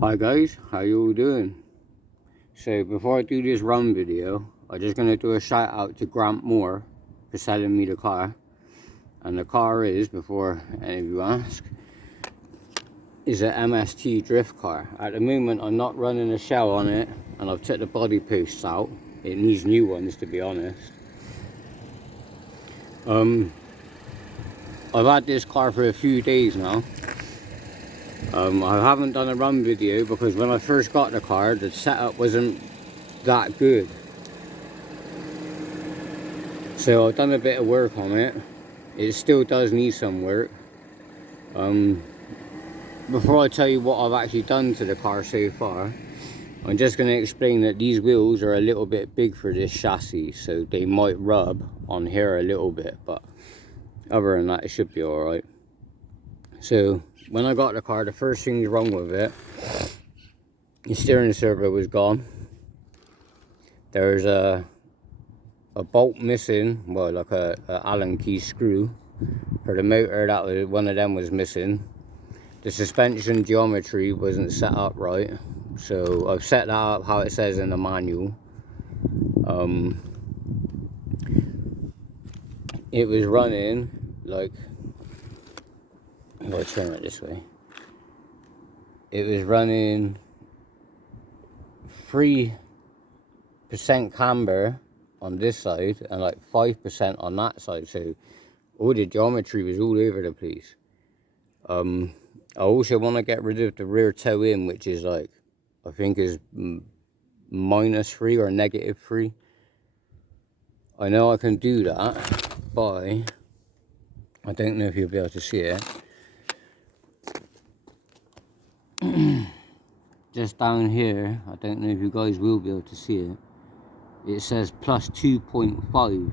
Hi guys, how you all doing? So before I do this run video, I'm just going to do a shout out to Grant Moore for selling me the car. And the car is, before any of you ask, is a MST drift car. At the moment I'm not running a shell on it, and I've took the body posts out. It needs new ones, to be honest. I've had this car for a few days now. I haven't done a run video because when I first got the car, the setup wasn't that good. So I've done a bit of work on it. It still does need some work. Before I tell you what I've actually done to the car so far, I'm just going to explain that these wheels are a little bit big for this chassis, so they might rub on here a little bit, but other than that it should be alright. So when I got the car, the first thing wrong with it, the steering servo was gone. There's a bolt missing, well, like a Allen key screw for the motor. That was one of them was missing. The suspension geometry wasn't set up right, so I've set that up how it says in the manual. It was running like, if I turn it this way, it was running 3% camber on this side and like 5% on that side, so all the geometry was all over the place. I also want to get rid of the rear toe in, which is like, I think is -3 or -3. I know I can do that by, I don't know if you'll be able to see it, just down here, I don't know if you guys will be able to see it, it says plus 2.5.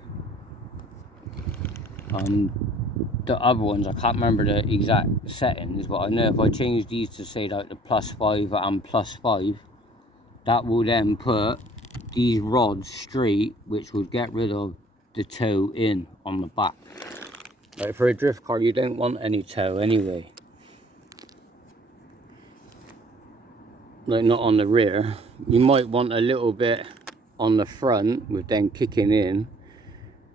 The other ones, I can't remember the exact settings, but I know if I change these to say like the +5 and +5, that will then put these rods straight, which would get rid of the toe in on the back. Like for a drift car, you don't want any toe anyway. Like not on the rear. You might want a little bit on the front with them kicking in,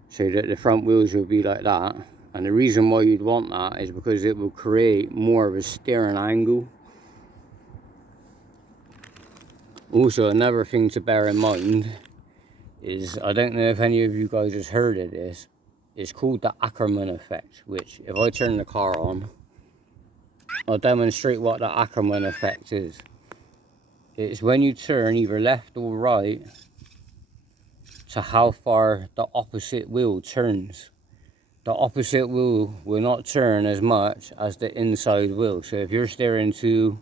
so that the front wheels will be like that. And the reason why you'd want that is because it will create more of a steering angle. Also, another thing to bear in mind is, I don't know if any of you guys has heard of this, it's called the Ackerman effect, which if I turn the car on, I'll demonstrate what the Ackerman effect is. It's when you turn either left or right to how far the opposite wheel turns. The opposite wheel will not turn as much as the inside wheel. So if you're steering to,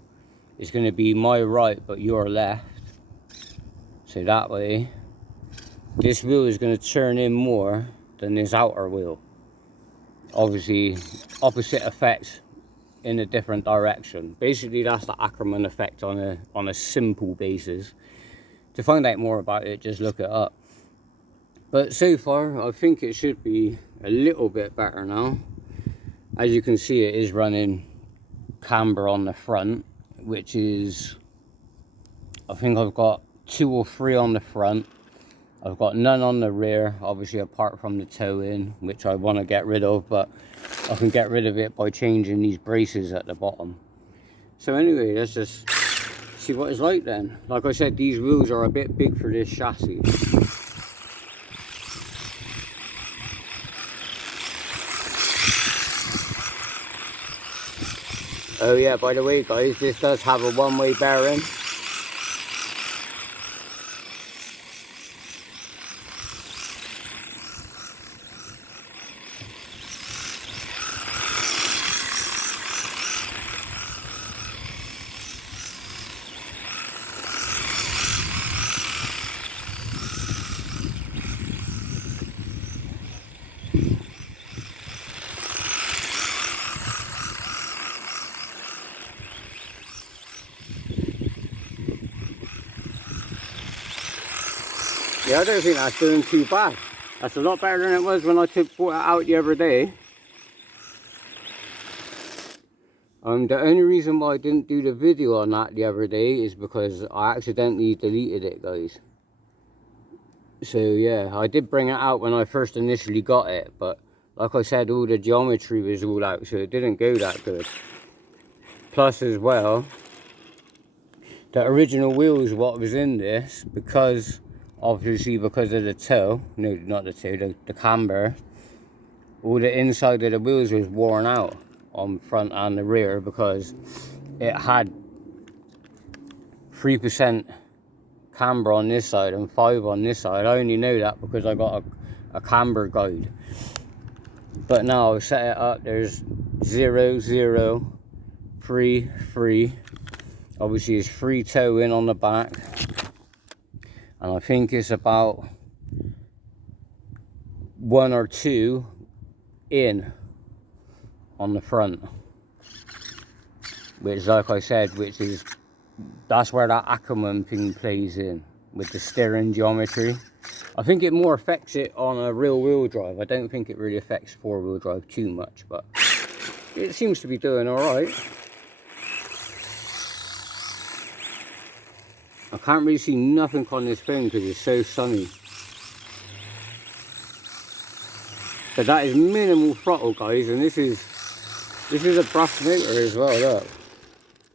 it's going to be my right but your left, so that way this wheel is going to turn in more than this outer wheel. Obviously opposite effects in a different direction. Basically that's the Ackerman effect on a simple basis. To find out more about it, just look it up. But so far I think it should be a little bit better now. As you can see, it is running camber on the front, which is, I think I've got 2 or 3 on the front. I've got none on the rear, obviously apart from the toe in, which I want to get rid of, but I can get rid of it by changing these braces at the bottom. So anyway, let's just see what it's like then. Like I said, these wheels are a bit big for this chassis. Oh yeah, by the way guys, this does have a one-way bearing. Yeah, I don't think that's doing too bad. That's a lot better than it was when I brought it out the other day. The only reason why I didn't do the video on that the other day is because I accidentally deleted it, guys. So yeah, I did bring it out when I first initially got it, but like I said, all the geometry was all out, so it didn't go that good. Plus as well, the original wheels, what was in this, because obviously because of the toe, no, not the toe, the camber, all the inside of the wheels was worn out on front and the rear, because it had 3% camber on this side and 5 on this side. I only know that because I got a camber guide. But now I've set it up, there's 0, 0, 3, 3. Obviously it's 3 toe in on the back, and I think it's about 1 or 2 in on the front, which, like I said, that's where that Ackerman thing plays in with the steering geometry. I think it more affects it on a real wheel drive. I don't think it really affects 4-wheel drive too much, but it seems to be doing all right. I can't really see nothing on this phone because it's so sunny. But that is minimal throttle, guys, and this is a brass motor as well. Look,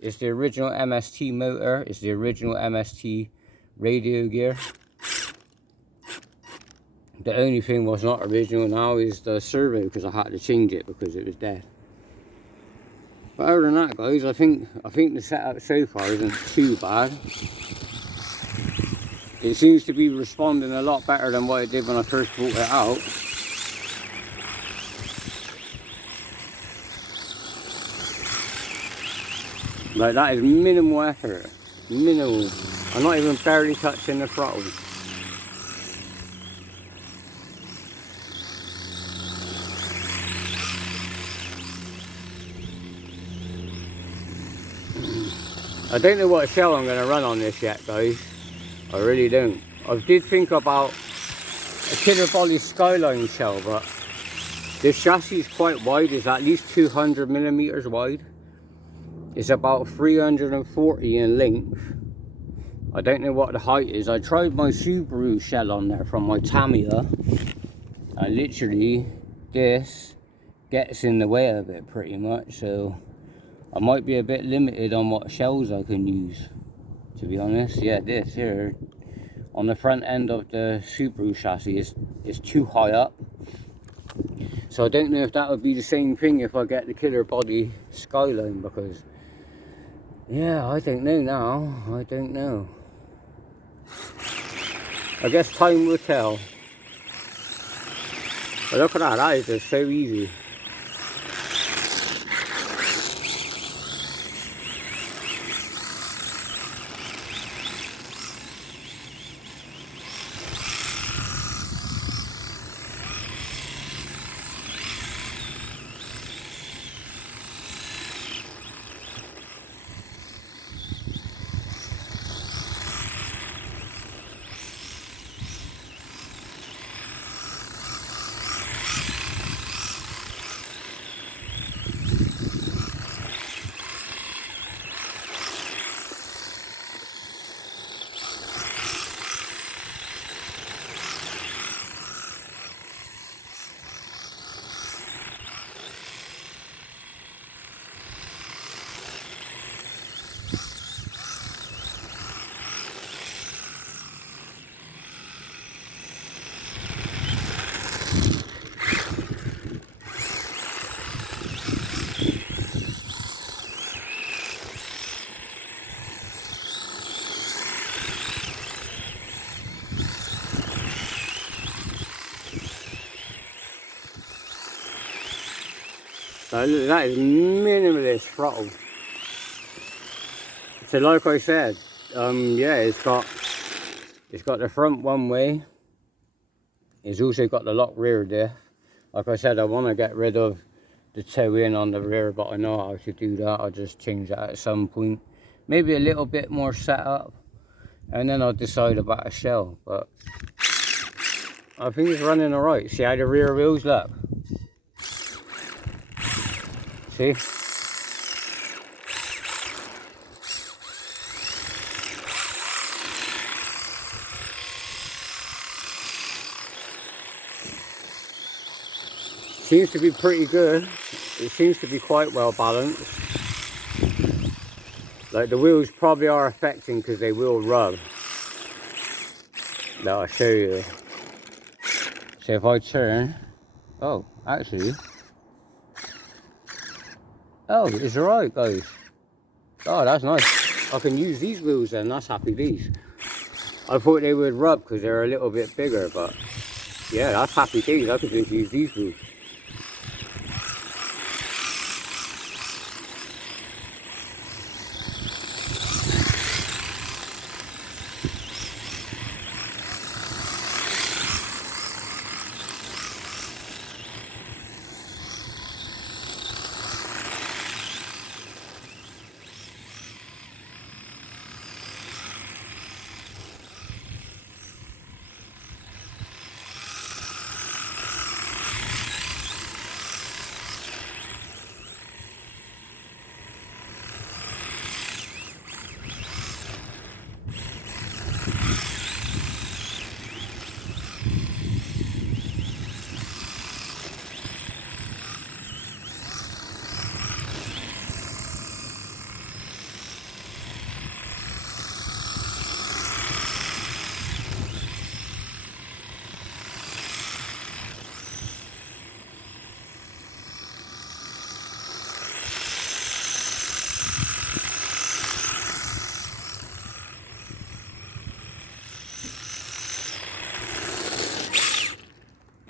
it's the original MST motor. It's the original MST radio gear. The only thing was not original now is the servo, because I had to change it because it was dead. But other than that, guys, I think the setup so far isn't too bad. It seems to be responding a lot better than what it did when I first brought it out. Like, that is minimal effort. Minimal. I'm not even barely touching the throttle. I don't know what shell I'm going to run on this yet, guys. I really don't. I did think about a Killer Body Skyline shell, but this chassis is quite wide. It's at least 200 millimeters wide. It's about 340 in length. I don't know what the height is. I tried my Subaru shell on there from my Tamiya, and literally this gets in the way of it pretty much, so I might be a bit limited on what shells I can use, to be honest. Yeah, this here on the front end of the Subaru chassis is too high up, so I don't know if that would be the same thing if I get the Killer Body Skyline, because yeah, I don't know now. I don't know. I guess time will tell. But look at that, that is just so easy. So that is minimalist throttle. So like I said, yeah, it's got the front one way. It's also got the lock rear diff. Like I said, I want to get rid of the toe in on the rear, but I know how to do that. I'll just change that at some point. Maybe a little bit more setup, and then I'll decide about a shell. But I think it's running alright. See how the rear wheels look? See? seems to be pretty good. It seems to be quite well balanced. Like the wheels probably are affecting because they will rub. That I'll show you. So if I turn, oh, actually, oh, it's alright, guys. Oh, that's nice. I can use these wheels then. That's happy days. I thought they would rub because they're a little bit bigger, but yeah, that's happy days. I could just use these wheels.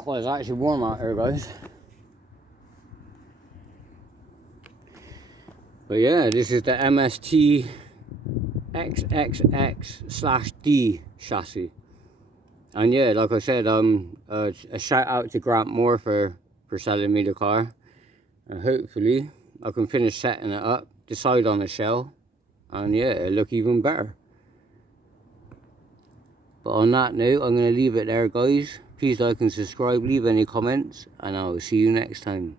Well, it's actually warm out here, guys. But yeah, this is the MST XXX/D chassis. And yeah, like I said, a shout out to Grant Moore for selling me the car. And hopefully I can finish setting it up, decide on a shell, and yeah, it'll look even better. But on that note, I'm going to leave it there, guys. Please like and subscribe, leave any comments, and I will see you next time.